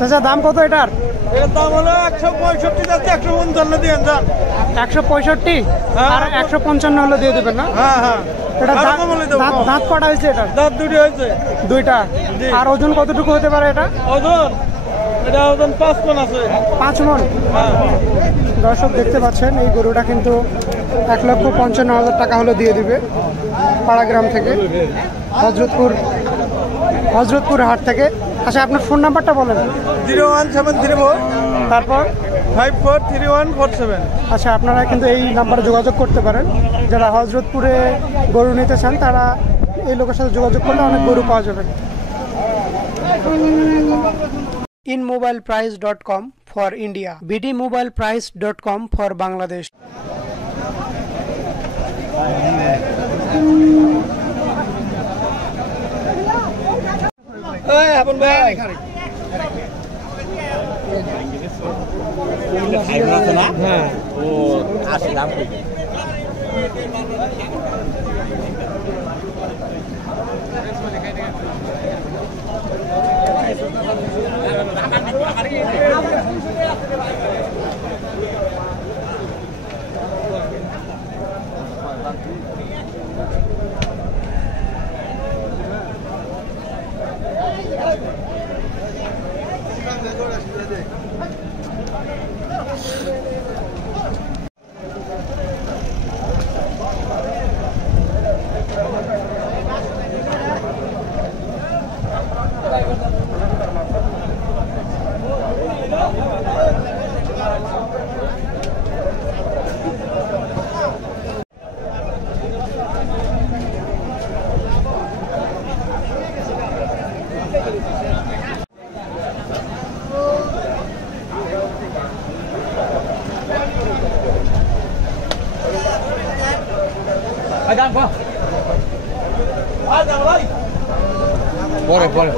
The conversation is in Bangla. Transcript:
চাচা দাম কত এটার? এটার দাম হলো 165 যাচ্ছে, 155 দিয়ে যান। 165 আর 155 হলে দিয়ে দেবেন না? হ্যাঁ হ্যাঁ। এটা দাঁত কটা হয়েছে? এটা দাঁত দুটি হয়েছে। দুইটা। আর ওজন কতটুকু হতে পারে এটা? ওজন এটা ওজন 5 মণ আছে। 5 মণ? হ্যাঁ। দর্শক দেখতে পাচ্ছেন এই গরুটা কিন্তু 1,55,000 টাকা হলে দিয়ে দিবে পাড়াগ্রাম থেকে, হজরতপুর হাট থেকে। আচ্ছা আপনার ফোন নাম্বারটা বলেন। 01734 তারপর 543147। আচ্ছা আপনারা কিন্তু এই নাম্বারে যোগাযোগ করতে পারেন। যারা হজরতপুরে গরু নিতে চান তারা এই লোকের সাথে যোগাযোগ করলে অনেক গরু পাওয়া যাবে। inmobileprice.com for India, bdmobileprice.com for Bangladesh. পরে